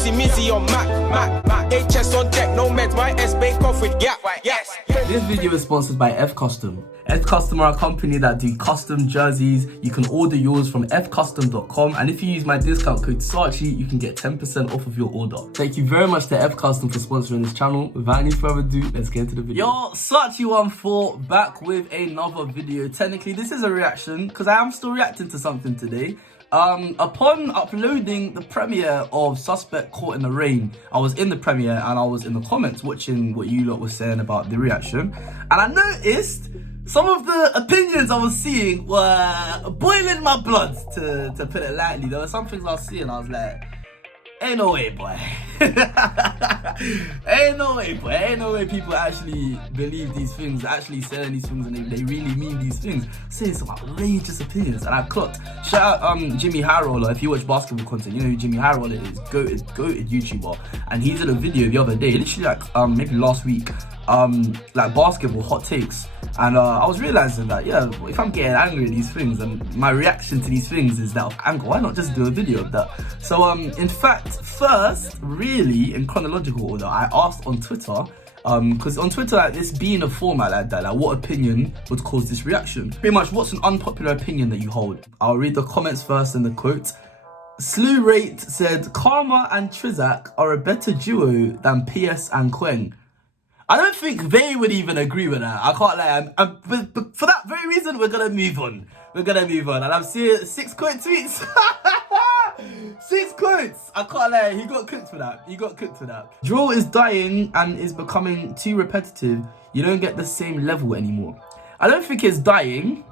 Easy Mizzy on Mac. HS on deck, no meds, my S bake off with gap. Yes. This video is sponsored by F Custom. F Custom are a company that do custom jerseys. You can order yours from fcustom.com, and if you use my discount code SACHI, you can get 10% off of your order. Thank you very much to F Custom for sponsoring this channel. Without any further ado, let's get into the video. Yo, SACHI14 back with another video. Technically, this is a reaction because I am still reacting to something today. Upon uploading the premiere of Suspect Caught in the Rain, I was in the premiere and I was in the comments watching what you lot were saying about the reaction, and I noticed some of the opinions I was seeing were boiling my blood, to put it lightly. There were some things I was seeing, I was like, ain't no way, boy. Ain't no way, boy. Ain't no way people actually believe these things, actually saying these things, and they really mean these things. Saying some outrageous opinions, and I clocked. Shout out Jimmy High Roller. If you watch basketball content, you know who Jimmy High Roller is. Goated YouTuber, and he did a video the other day, literally like maybe last week, like basketball hot takes. And I was realizing that, yeah, if I'm getting angry at these things, and my reaction to these things is that of anger, why not just do a video of that? So, in fact, first, really, in chronological order, I asked on Twitter, because on Twitter, like, this being a format like that, like, what opinion would cause this reaction? Pretty much, what's an unpopular opinion that you hold? I'll read the comments first and the quote. Slew Rate said, Karma and Trizak are a better duo than PS and Queng. I don't think they would even agree with that. I can't lie. But for that very reason, we're going to move on. We're going to move on. And I'm seeing 6 quote tweets. 6 quotes. I can't lie. He got cooked for that. He got cooked for that. Drill is dying and is becoming too repetitive. You don't get the same level anymore. I don't think it's dying.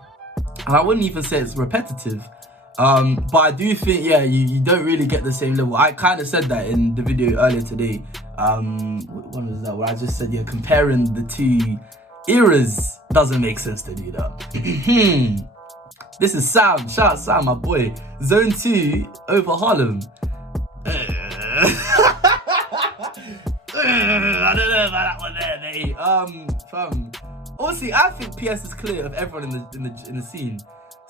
And I wouldn't even say it's repetitive. But I do think, yeah, you don't really get the same level. I kind of said that in the video earlier today. What was that? Where I just said, yeah, comparing the two eras doesn't make sense to do that. This is Sam. Shout out Sam, my boy. Zone 2 over Harlem. I don't know about that one there, mate. Fam. Obviously, I think PS is clear of everyone in the scene.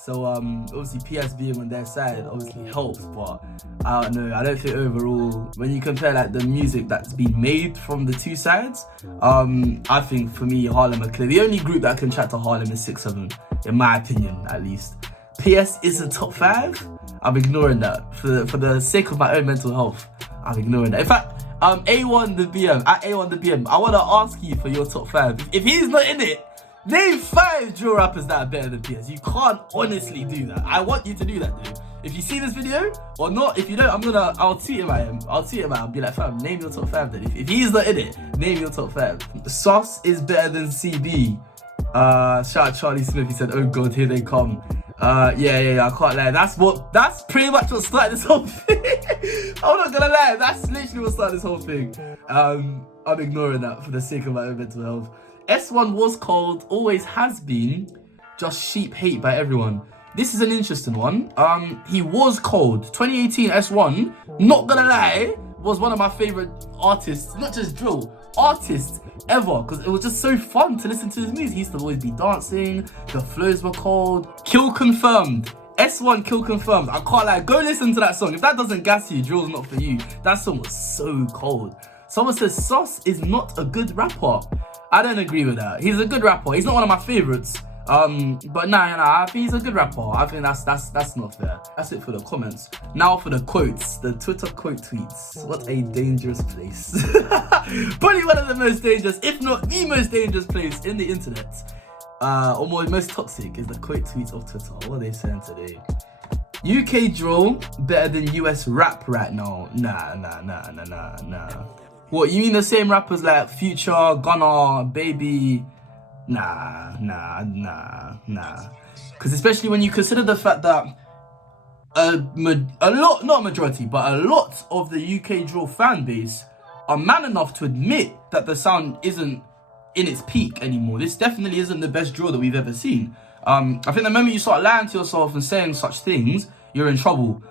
So obviously PS being on their side obviously helps, but I don't know. I don't think overall, when you compare like the music that's been made from the two sides, I think for me Harlem are clear. The only group that can chat to Harlem is 6-7, in my opinion at least. PS is a top 5. I'm ignoring that for the sake of my own mental health. I'm ignoring that. In fact, A1 the BM at A1 the BM, I want to ask you for your top 5. If he's not in it, name 5 drill rappers that are better than PS. You can't honestly do that. I want you to do that, dude. If you see this video or not, if you don't, I'll tweet him at him. I'll tweet him at him and be like, fam, name your top 5 then. If he's not in it, name your top 5. Sauce is better than CB. Shout out Charlie Smith. He said, oh God, here they come. Yeah, I can't lie. That's pretty much what started this whole thing. I'm not gonna lie. That's literally what started this whole thing. I'm ignoring that for the sake of my own mental health. S1 was cold, always has been, just sheep hate by everyone. This is an interesting one. He was cold. 2018 S1, not gonna lie, was one of my favorite artists, not just drill, artists ever, because it was just so fun to listen to his music. He used to always be dancing, the flows were cold. Kill confirmed. S1 Kill confirmed. I can't lie, go listen to that song. If that doesn't gas you, drill's not for you. That song was so cold. Someone says Sauce is not a good rapper. I don't agree with that. He's a good rapper. He's not one of my favorites. But nah, I think he's a good rapper. I think that's not fair. That's it for the comments. Now for the quotes, the Twitter quote tweets. What a dangerous place. Probably one of the most dangerous, if not the most dangerous place in the internet. Or most toxic is the quote tweets of Twitter. What are they saying today? UK drill better than US rap right now. Nah. What, you mean the same rappers like Future, Gunna, Baby? Nah. Because especially when you consider the fact that a lot, not a majority, but a lot of the UK drill fan base are man enough to admit that the sound isn't in its peak anymore. This definitely isn't the best drill that we've ever seen. I think the moment you start lying to yourself and saying such things, you're in trouble.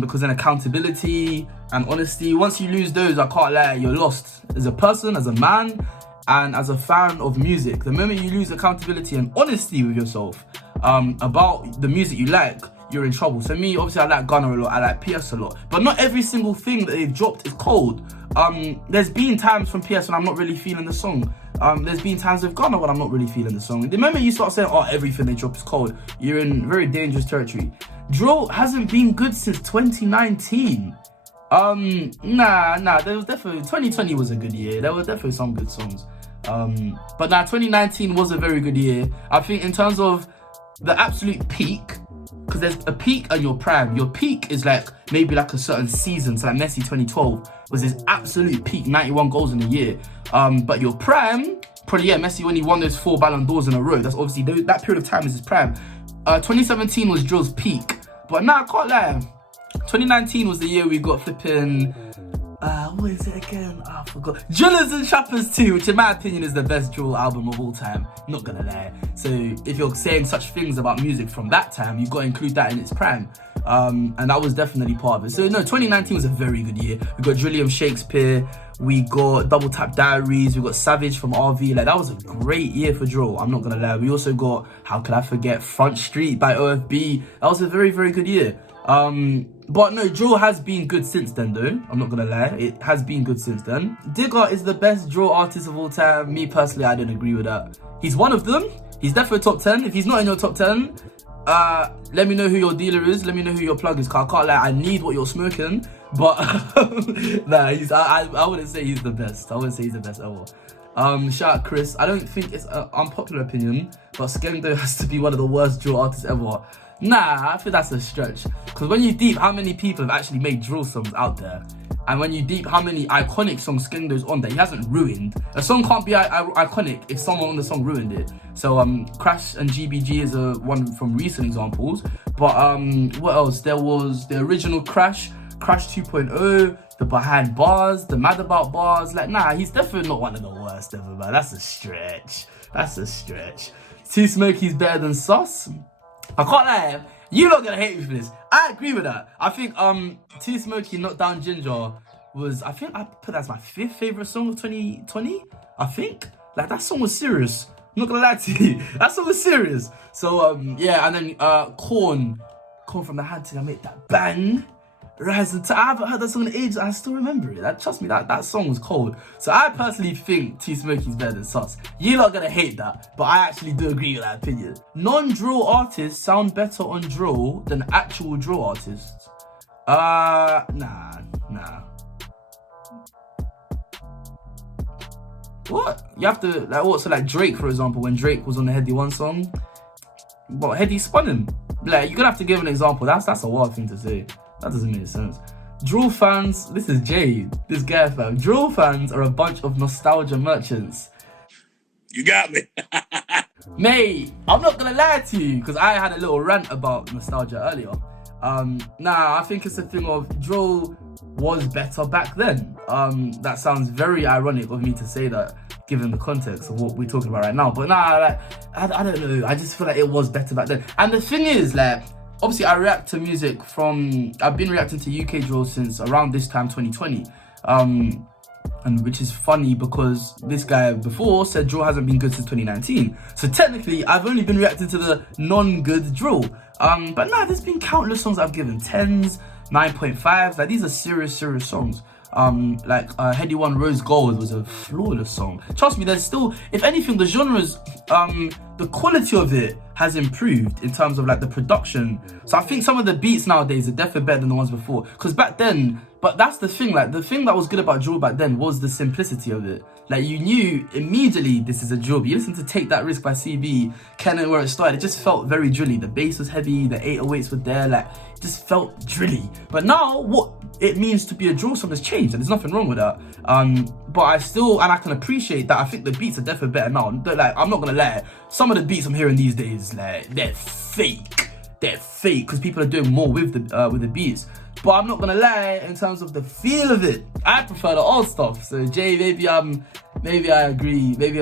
Because then accountability and honesty, once you lose those, I can't lie, you're lost as a person, as a man, and as a fan of music. The moment you lose accountability and honesty with yourself about the music you like, you're in trouble. So me, obviously I like Gunna a lot, I like PS a lot, but not every single thing that they've dropped is cold. There's been times from PS when I'm not really feeling the song. There's been times with Ghana when I'm not really feeling the song. The moment you start saying, oh, everything they drop is cold, you're in very dangerous territory. Drill hasn't been good since 2019. There was definitely, 2020 was a good year. There were definitely some good songs. But 2019 was a very good year. I think in terms of the absolute peak, because there's a peak and your prime. Your peak is like maybe like a certain season. So like Messi 2012 was his absolute peak, 91 goals in a year. But your prime, probably Messi when he won those 4 Ballon d'Ors in a row. That's obviously that period of time is his prime. 2017 was Drill's peak. But I can't lie. 2019 was the year we got flipping. What is it again? I forgot. Drillers and Trappers 2, which in my opinion is the best drill album of all time. Not gonna lie. So if you're saying such things about music from that time, you've got to include that in its prime. And that was definitely part of it. So no, 2019 was a very good year. We got Drillium Shakespeare, we got Double Tap Diaries, we got Savage from RV. Like that was a great year for drill. I'm not gonna lie. We also got, how could I forget, Front Street by OFB. That was a very, very good year. But no, drill has been good since then though. I'm not gonna lie, it has been good since then. Digger is the best drill artist of all time. Me personally, I don't agree with that. He's one of them. He's definitely top 10. If he's not in your top 10, let me know who your dealer is. Let me know who your plug is. Cause I can't lie, I need what you're smoking. But nah, I wouldn't say he's the best. I wouldn't say he's the best ever. Shout out Chris. I don't think it's an unpopular opinion, but Skendo has to be one of the worst drill artists ever. Nah, I think that's a stretch. Because when you deep how many people have actually made drill songs out there, and when you deep how many iconic songs Skendo's on that he hasn't ruined. A song can't be iconic if someone on the song ruined it. So Crash and GBG is one from recent examples. But what else? There was the original Crash 2.0, the Behind Bars, the Mad About Bars. Like, nah, he's definitely not one of the worst ever, man. That's a stretch. That's a stretch. Too Smoky's better than Sauce. I can't lie, you're not gonna hate me for this. I agree with that. I think Too Smoky Knock Down Ginger was, I think I put that as my 5th favourite song of 2020. I think. Like that song was serious. I'm not gonna lie to you. That song was serious. So yeah, and then Corn from the Hand to make that bang. Rise and I haven't heard that song in ages. I still remember it. Trust me, that song was cold. So I personally think Too Smoky's better than Sus. You're not gonna hate that, but I actually do agree with that opinion. Non-drill artists sound better on drill than actual drill artists. Nah. What? You have to, like, what? So like Drake, for example, when Drake was on the Heady One song, but Heady spun him. Like, you're gonna have to give an example. That's a wild thing to say. That doesn't make sense. Drill fans, this is Jay, this guy fam. Drill fans are a bunch of nostalgia merchants. You got me. Mate, I'm not gonna lie to you, because I had a little rant about nostalgia earlier. Nah, I think it's a thing of drill was better back then. That sounds very ironic of me to say that, given the context of what we're talking about right now. But nah, like, I don't know. I just feel like it was better back then. And the thing is, like, obviously I react to music I've been reacting to UK drill since around this time, 2020. And which is funny because this guy before said drill hasn't been good since 2019. So technically, I've only been reacting to the non-good drill. But nah, there's been countless songs I've given 10s, 9.5s. Like, these are serious songs. Like Heady One Rose Gold was a flawless song. Trust me, there's still, if anything, the genres, the quality of it has improved in terms of like the production. So I think some of the beats nowadays are definitely better than the ones before. Because back then, but that's the thing, like the thing that was good about drill back then was the simplicity of it. Like, you knew immediately this is a drill. But you listen to Take That Risk by CB, Kennen, where it started, it just felt very drilly. The bass was heavy, the 808s were there, like, it just felt drilly. But now, what it means to be a drill song has changed, and there's nothing wrong with that. But I still, and I can appreciate that. I think the beats are definitely better now. Like, I'm not gonna lie, some of the beats I'm hearing these days, like, they're fake. They're fake, because people are doing more with the beats. But I'm not gonna lie, in terms of the feel of it, I prefer the old stuff. So Jay, maybe I agree. Maybe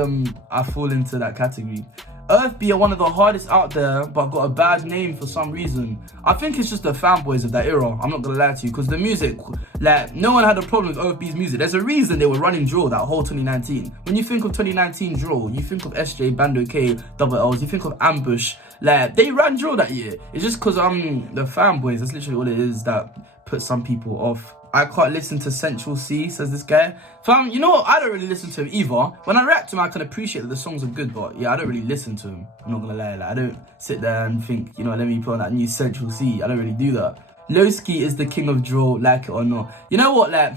I fall into that category. Earthby are one of the hardest out there, but got a bad name for some reason. I think it's just the fanboys of that era. I'm not gonna lie to you, because the music, like, no one had a problem with Earthby's music. There's a reason they were running drill that whole 2019. When you think of 2019 drill, you think of SJ, Bando K, Double L's, you think of Ambush. Like, they ran drill that year. It's just because the fanboys, that's literally all it is, that put some people off. I can't listen to Central C, says this guy. Fam, you know what? I don't really listen to him either. When I react to him, I can appreciate that the songs are good, but yeah, I don't really listen to him. I'm not gonna lie. Like, I don't sit there and think, you know, let me put on that new Central C. I don't really do that. Lowski is the king of drill, like it or not. You know what? Like,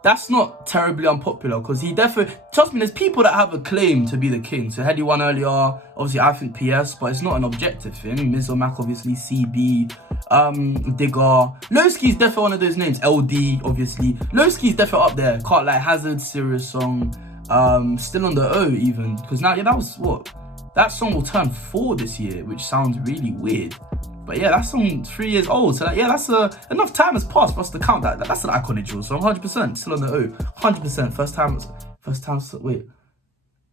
that's not terribly unpopular because he definitely, trust me, there's people that have a claim to be the king. So Heady won earlier, obviously I think PS, but it's not an objective thing. Miz or Mac, obviously, CB, Digger. Lowski's definitely one of those names. LD, obviously. Lowski's definitely up there. Can't like Hazard, serious song. Still on the O even. Because now, yeah, that was what? That song will turn 4 this year, which sounds really weird. But yeah, that song 3 years old. So yeah, that's enough time has passed for us to count that. That's an iconic drill song, 100%. Still on the O, 100%.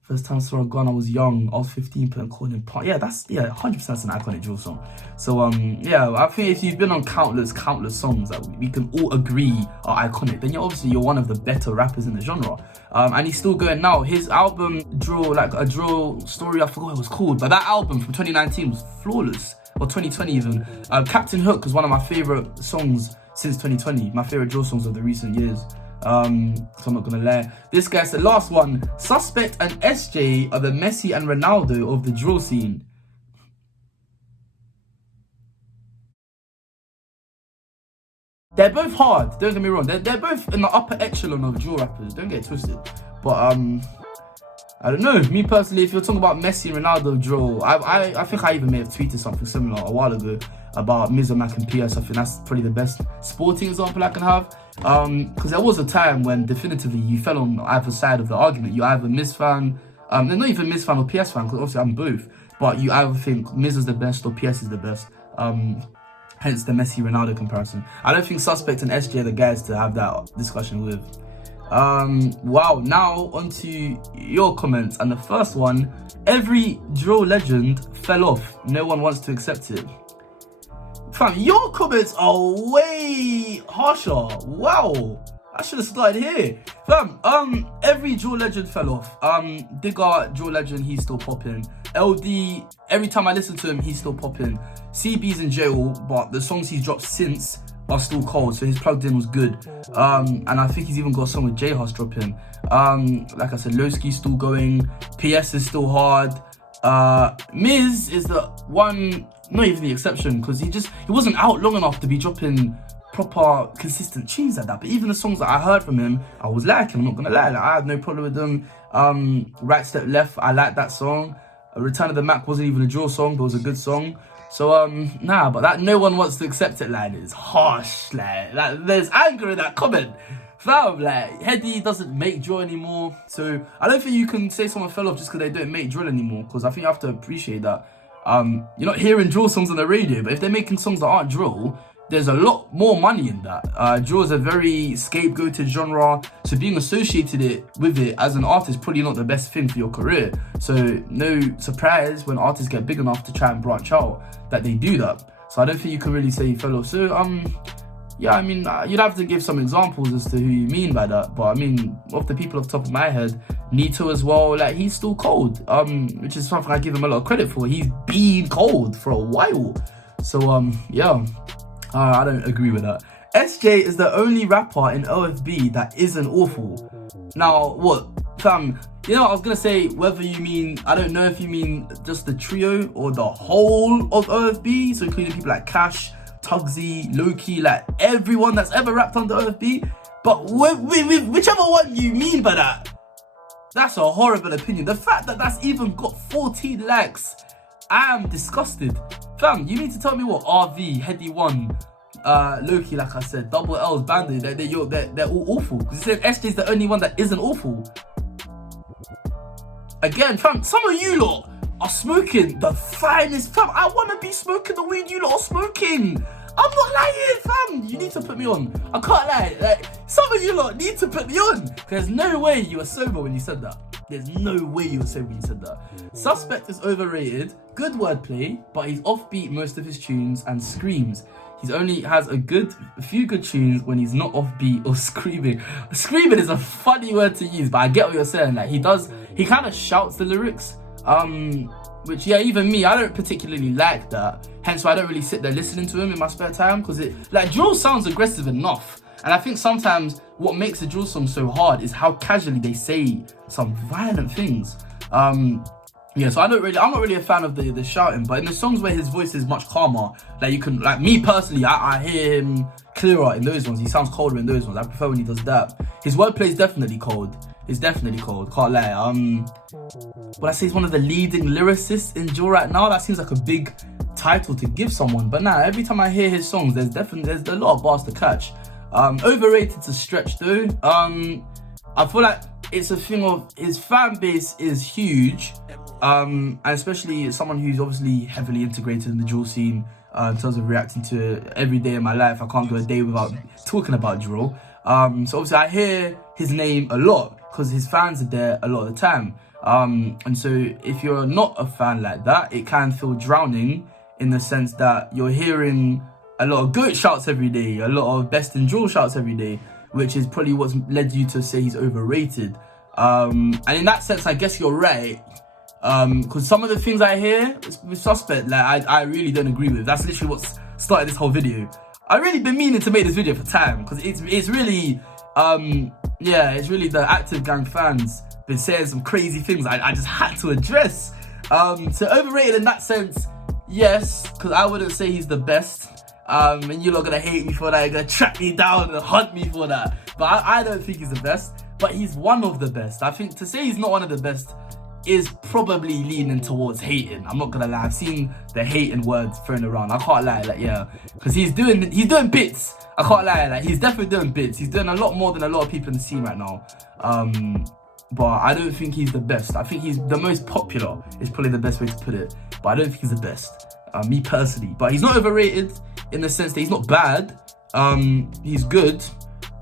First time saw a gun, I was young. I was 15, putting corn in part. Yeah, 100% an iconic drill song. So yeah, I think if you've been on countless songs that we can all agree are iconic, then you're one of the better rappers in the genre. And he's still going now. His album Drill, like a drill story, I forgot what it was called, but that album from 2019 was flawless. Or 2020 even. Captain Hook was one of my favourite songs since 2020. My favourite drill songs of the recent years. So I'm not gonna lie. This guy said, last one, Suspect and SJ are the Messi and Ronaldo of the drill scene. They're both hard, don't get me wrong. They're both in the upper echelon of drill rappers, don't get it twisted. But I don't know, me personally, if you're talking about Messi and Ronaldo drill, I think I even may have tweeted something similar a while ago about Miz and Mac and PS. I think that's probably the best sporting example I can have. Because there was a time when definitively you fell on either side of the argument. You're either Miz fan, not even Miz fan or PS fan, because obviously I'm both. But you either think Miz is the best or PS is the best. Hence the Messi-Ronaldo comparison. I don't think Suspect and SJ are the guys to have that discussion with. Wow, now onto your comments, and the first one, every drill legend fell off, no one wants to accept it. Fam, your comments are way harsher. Wow, I should have started here. Fam, every drill legend fell off. Digger, drill legend, he's still popping. LD, every time I listen to him, he's still popping. CB's in jail, but the songs he's dropped since are still cold, so his plugged in was good. And I think he's even got a song with J Hus dropping. Like I said, Lowski's still going. PS is still hard. Miz is the one, not even the exception, because he wasn't out long enough to be dropping proper consistent tunes like that. But even the songs that I heard from him, I was liking. I'm not gonna lie, like, I had no problem with them. Right Step Left, I like that song. Return of the Mac wasn't even a drill song, but it was a good song. So nah, but that no one wants to accept it line is harsh. Like there's anger in that comment. Fam, like Heady doesn't make drill anymore, so I don't think you can say someone fell off just because they don't make drill anymore. Because I think you have to appreciate that you're not hearing drill songs on the radio, but if they're making songs that aren't drill, there's a lot more money in that. Drill is a very scapegoated genre, so being associated with it as an artist probably not the best thing for your career. So no surprise when artists get big enough to try and branch out that they do that. So I don't think you can really say he fell off. So yeah, I mean, you'd have to give some examples as to who you mean by that. But I mean, off the people off the top of my head, Nito as well, like he's still cold, which is something I give him a lot of credit for. He's been cold for a while. So yeah. I don't agree with that. SJ is the only rapper in OFB that isn't awful. Now, what? Fam, you know, I was gonna say whether you mean, I don't know if you mean just the trio or the whole of OFB, so including people like Cash, Tugsy, Loki, like everyone that's ever rapped under OFB. But whichever one you mean by that, that's a horrible opinion. The fact that that's even got 14 likes, I am disgusted. Fam, you need to tell me what RV, Heady One, Loki, like I said, Double L's, Bandit, they're all awful. Because you said SJ's the only one that isn't awful. Again, fam, some of you lot are smoking the finest. Fam, I want to be smoking the weed you lot are smoking. I'm not lying, fam. You need to put me on. I can't lie. Like, some of you lot need to put me on. There's no way you were sober when you said that. There's no way you were sober when you said that. Suspect is overrated. Good wordplay, but he's offbeat most of his tunes and screams. He only has a few good tunes when he's not offbeat or screaming. Screaming is a funny word to use, but I get what you're saying. Like he kind of shouts the lyrics. Which, yeah, even me, I don't particularly like that. Hence why I don't really sit there listening to him in my spare time, because drill sounds aggressive enough. And I think sometimes what makes the drill song so hard is how casually they say some violent things. Yeah, so I'm not really a fan of the shouting, but in the songs where his voice is much calmer, like you can, like me personally, I hear him clearer in those ones. He sounds colder in those ones. I prefer when he does that. His wordplay is definitely cold. It's definitely cold. Can't lie. But I say he's one of the leading lyricists in drill right now. That seems like a big title to give someone. But nah, every time I hear his songs, there's a lot of bars to catch. Overrated to stretch though. I feel like it's a thing of his fan base is huge. And especially someone who's obviously heavily integrated in the drill scene in terms of reacting to it every day in my life. I can't go a day without talking about drill. So obviously I hear his name a lot because his fans are there a lot of the time. And so if you're not a fan like that, it can feel drowning in the sense that you're hearing a lot of GOAT shouts every day, a lot of best in drill shouts every day, which is probably what's led you to say he's overrated. And in that sense, I guess you're right. Because some of the things I hear with Suspect, like I really don't agree with. That's literally what's started this whole video. I've really been meaning to make this video for time because it's really it's really the Active Gang fans been saying some crazy things I just had to address. So overrated in that sense, yes, because I wouldn't say he's the best. And you're not gonna hate me for that, you're gonna track me down and hunt me for that. But I don't think he's the best, but he's one of the best. I think to say he's not one of the best is probably leaning towards hating. I'm not gonna lie, I've seen the hating words thrown around. I can't lie, like yeah, because he's doing bits. I can't lie, like he's definitely doing bits. He's doing a lot more than a lot of people in the scene right now. But I don't think he's the best. I think he's the most popular is probably the best way to put it. But I don't think he's the best, me personally. But he's not overrated in the sense that he's not bad. He's good.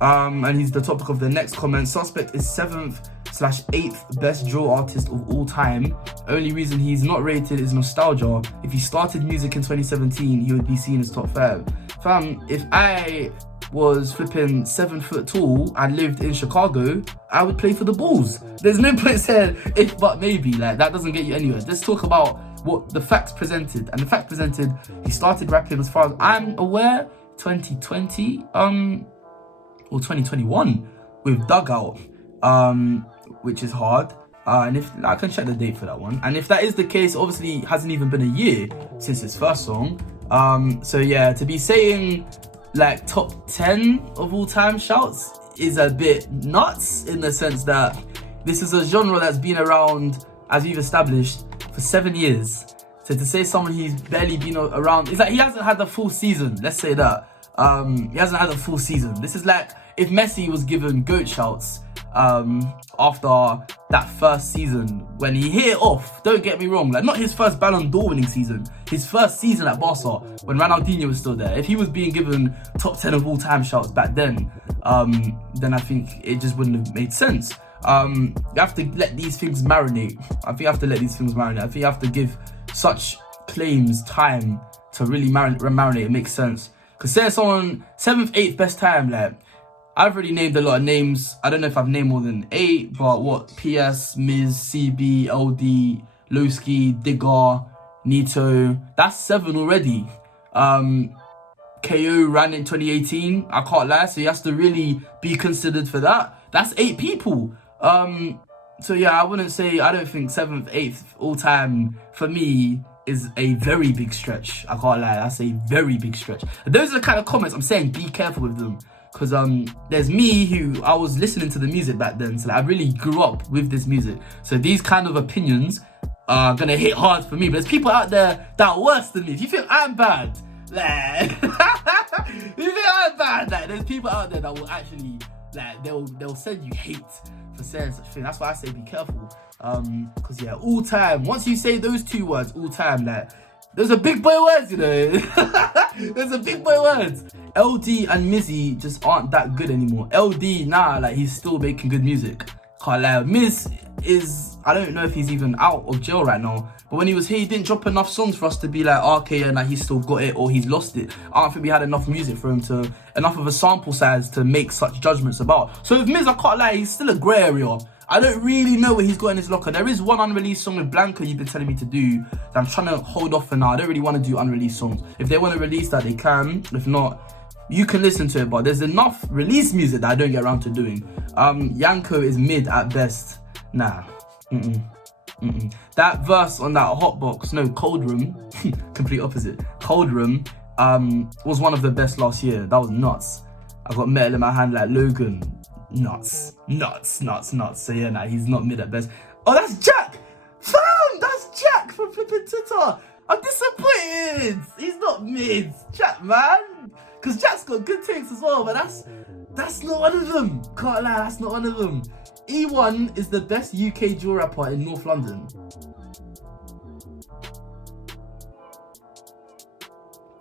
And he's the topic of the next comment. Suspect is 7th/8th best drill artist of all time. Only reason he's not rated is nostalgia. If he started music in 2017, he would be seen as top 5. Fam, if I was flipping 7 foot tall and lived in Chicago, I would play for the Bulls. There's no point saying if but maybe, like that doesn't get you anywhere. Let's talk about what the facts presented. And the fact presented, he started rapping as far as I'm aware, 2020, or 2021 with Dugout, which is hard. And if I can check the date for that one. And if that is the case, obviously it hasn't even been a year since his first song. So yeah, to be saying like top 10 of all time shouts is a bit nuts in the sense that this is a genre that's been around, as we've established, for 7 years. So to say someone who's barely been around, it's like he hasn't had the full season, let's say that. He hasn't had a full season. This is like if Messi was given GOAT shouts after that first season when he hit it off. Don't get me wrong, like not his first Ballon d'Or winning season, his first season at Barca when Ronaldinho was still there. If he was being given top 10 of all time shouts back then I think it just wouldn't have made sense. You have to let these things marinate. I think you have to let these things marinate. I think you have to give such claims time to really marinate. It makes sense. Because saying someone 7th, 8th best time, like I've already named a lot of names. I don't know if I've named more than 8, but what? PS, Miz, CB, LD, Lowski, Digger, Nito. That's 7 already. KO ran in 2018. I can't lie, so he has to really be considered for that. That's 8 people. So yeah, I don't think 7th, 8th all time for me is a very big stretch. I can't lie, that's a very big stretch. And those are the kind of comments I'm saying, be careful with them. Because there's me who, I was listening to the music back then, so like, I really grew up with this music. So these kind of opinions are gonna hit hard for me. But there's people out there that are worse than me. If you think I'm bad, like, if you think I'm bad, like, there's people out there that will actually, like, they'll send you hate for saying such thing. That's why I say be careful. Because yeah, all time, once you say those 2 words, all time, like, those are big boy words, you know. Those are big boy words. LD and Mizzy just aren't that good anymore. LD, nah, like he's still making good music. Can't lie. Miz is, I don't know if he's even out of jail right now. But when he was here, he didn't drop enough songs for us to be like, okay, and like, he's still got it or he's lost it. I don't think we had enough music for him to, enough of a sample size to make such judgments about. So with Miz, I can't lie, he's still a grey area. I don't really know what he's got in his locker. There is one unreleased song with Blanca you've been telling me to do that I'm trying to hold off for now. I don't really want to do unreleased songs. If they want to release that, they can. If not, You can listen to it, but there's enough release music that I don't get around to doing. Yanko is mid at best. Nah. That verse on that Cold Room, complete opposite. Cold Room was one of the best last year. That was nuts. I got metal in my hand like Logan. Nuts. So yeah, nah, he's not mid at best. Oh, that's Jack! Fam, that's Jack from flipping Twitter. I'm disappointed. He's not mid. Jack, man. Because Jack's got good takes as well, but that's not one of them. Can't lie, that's not one of them. E1 is the best UK drill rapper in North London.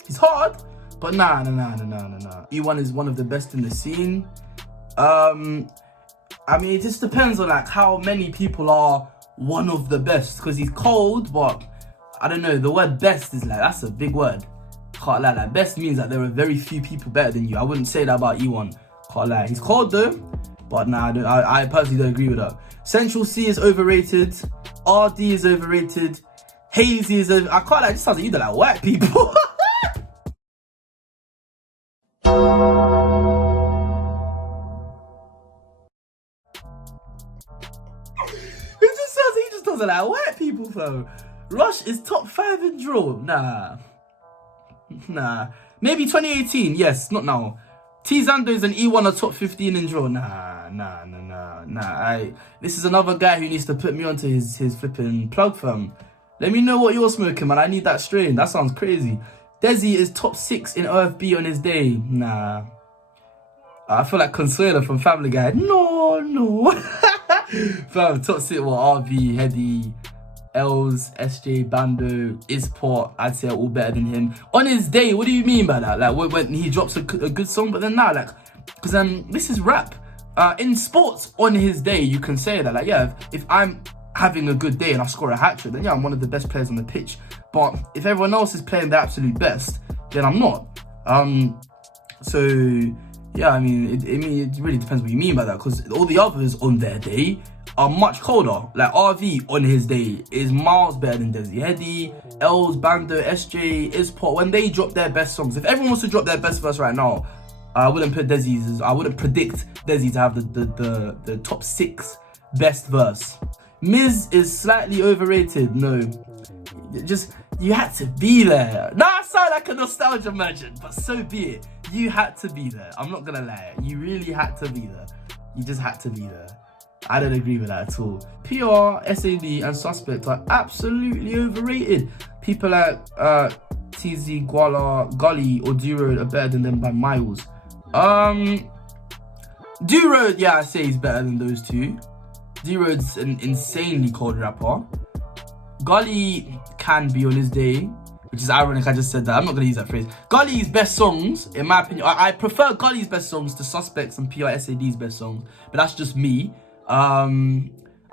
He's hard, but nah. E1 is one of the best in the scene. I mean, it just depends on like how many people are one of the best, because he's cold, but I don't know, the word best is like, that's a big word. Can't lie, like best means that there are very few people better than you. I wouldn't say that about E1. Can't lie, he's cold though, but nah, I personally don't agree with that. Central C is overrated, RD is overrated, Hazy is I can't lie, it just sounds like you don't like white people. Doesn't like white people, fam. Rush is top 5 in drill. Nah. Maybe 2018, yes, not now. T Zando's and E1 are top 15 in drill. Nah. This is another guy who needs to put me onto his flipping plug, fam. Let me know what you're smoking, man. I need that strain. That sounds crazy. Desi is top 6 in OFB on his day. Nah. I feel like Consuelo from Family Guy. No. Fam, top 6 were RV, Heady, Els, SJ, Bando, Isport. I'd say are all better than him. On his day, what do you mean by that? Like when he drops a good song, but then now, like, because this is rap. In sports, on his day, you can say that, like, yeah, if I'm having a good day and I score a hat-trick, then yeah, I'm one of the best players on the pitch. But if everyone else is playing the absolute best, then I'm not. So yeah, I mean, it really depends what you mean by that, because all the others on their day are much colder. Like RV on his day is miles better than Desi. Heady, Els, Bando, SJ, Isport, when they drop their best songs, if everyone was to drop their best verse right now, I wouldn't predict Desi to have the top 6 best verse. Miz is slightly overrated. No, you had to be there. Now I sound like a nostalgia merchant, but so be it. You had to be there. I'm not gonna lie. You really had to be there. You just had to be there. I don't agree with that at all. PR, SAD, and Suspect are absolutely overrated. People like TZ, Guala, Gully, or D-Road are better than them by miles. D-Road, yeah, I say he's better than those two. D-Road's an insanely cold rapper. Gully can be on his day, which is ironic I just said that. I'm not going to use that phrase. Gully's best songs, in my opinion, I prefer Gully's best songs to Suspects and PR SAD's best songs, but that's just me. I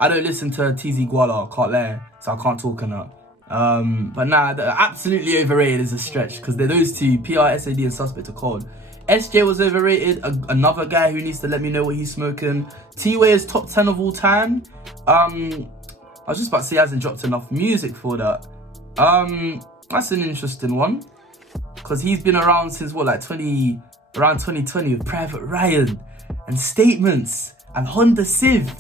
don't listen to TZ Guala, can't lie, so I can't talk on that. But nah, absolutely overrated is a stretch, because they're those two, PR, SAD and Suspect are cold. SJ was overrated, another guy who needs to let me know what he's smoking. T-Way is top 10 of all time. I was just about to say he hasn't dropped enough music for that. That's an interesting one, because he's been around since what, like around 2020 with Private Ryan and Statements and Honda Civ.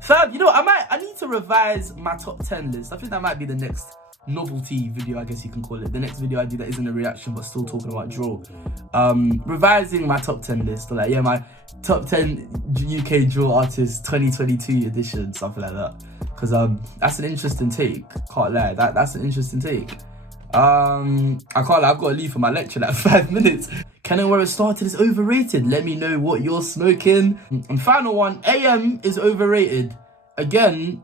Fab, you know, I need to revise my top 10 list. I think that might be the next novelty video, I guess you can call it. The next video I do that isn't a reaction but still talking about drill. Revising my top 10 list, or like, yeah, my top 10 UK drill artists 2022 edition, something like that. Because that's an interesting take. Can't lie, that's an interesting take. I can't lie, I've got to leave for my lecture in like 5 minutes. Can Where It Started is overrated. Let me know what you're smoking. And final one, AM is overrated. Again,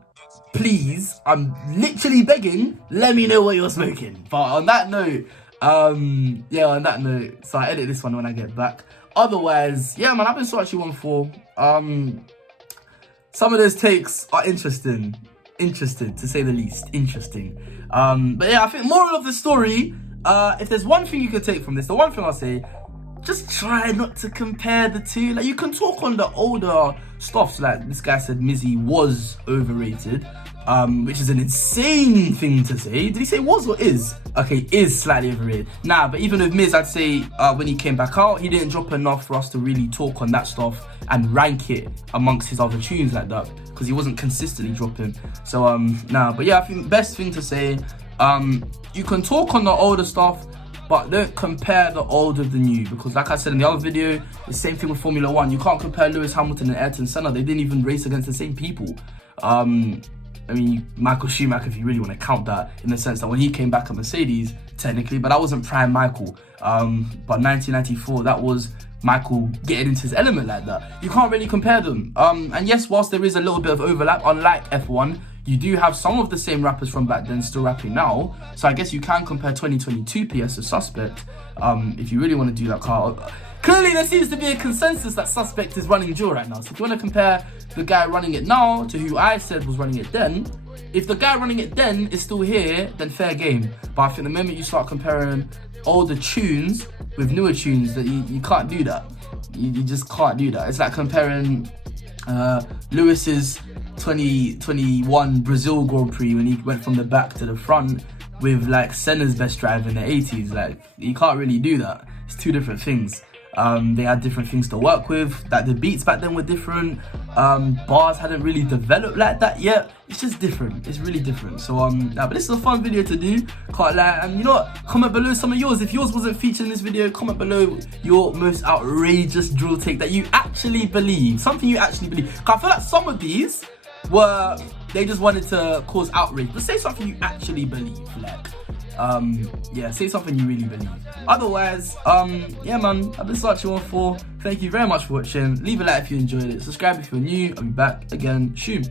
please, I'm literally begging, let me know what you're smoking. But on that note, so I edit this one when I get back. Otherwise, yeah, man, I've been Swatchy 1-4. Some of those takes are interesting to say the least. Interesting. But yeah, I think moral of the story, if there's one thing you could take from this, the one thing I'll say, just try not to compare the two. Like, you can talk on the older stuffs. Like, this guy said Mizzy was overrated, which is an insane thing to say. Did he say was or is? Okay, is slightly overrated. Nah, but even with Miz, I'd say when he came back out, he didn't drop enough for us to really talk on that stuff and rank it amongst his other tunes like that, because he wasn't consistently dropping. So nah, but yeah, I think best thing to say, you can talk on the older stuff, but don't compare the old with the new, because like I said in the other video, the same thing with Formula 1. You can't compare Lewis Hamilton and Ayrton Senna. They didn't even race against the same people. I mean, Michael Schumacher, if you really want to count that, in the sense that when he came back at Mercedes, technically, but that wasn't prime Michael. But 1994, that was Michael getting into his element like that. You can't really compare them. And yes, whilst there is a little bit of overlap, unlike F1, you do have some of the same rappers from back then still rapping now. So I guess you can compare 2022 PS to Suspect, if you really want to do that, Carl. Clearly, there seems to be a consensus that Suspect is running dual right now. So if you want to compare the guy running it now to who I said was running it then, if the guy running it then is still here, then fair game. But I think the moment you start comparing older tunes with newer tunes, that you can't do that. You just can't do that. It's like comparing Lewis's 2021 Brazil Grand Prix when he went from the back to the front with like Senna's best drive in the 80s. Like, you can't really do that. It's two different things. They had different things to work with. Like, the beats back then were different. Bars hadn't really developed like that yet. It's just different. It's really different. So but this is a fun video to do. Can't lie. And you know what? Comment below some of yours. If yours wasn't featured in this video, comment below your most outrageous drill take that you actually believe. Something you actually believe. 'Cause I feel like some of these were, they just wanted to cause outrage. But say something you actually believe. Like, yeah, say something you really believe. Otherwise, yeah man, I've been Such 114. Thank you very much for watching. Leave a like if you enjoyed it. Subscribe if you're new. I'll be back again soon.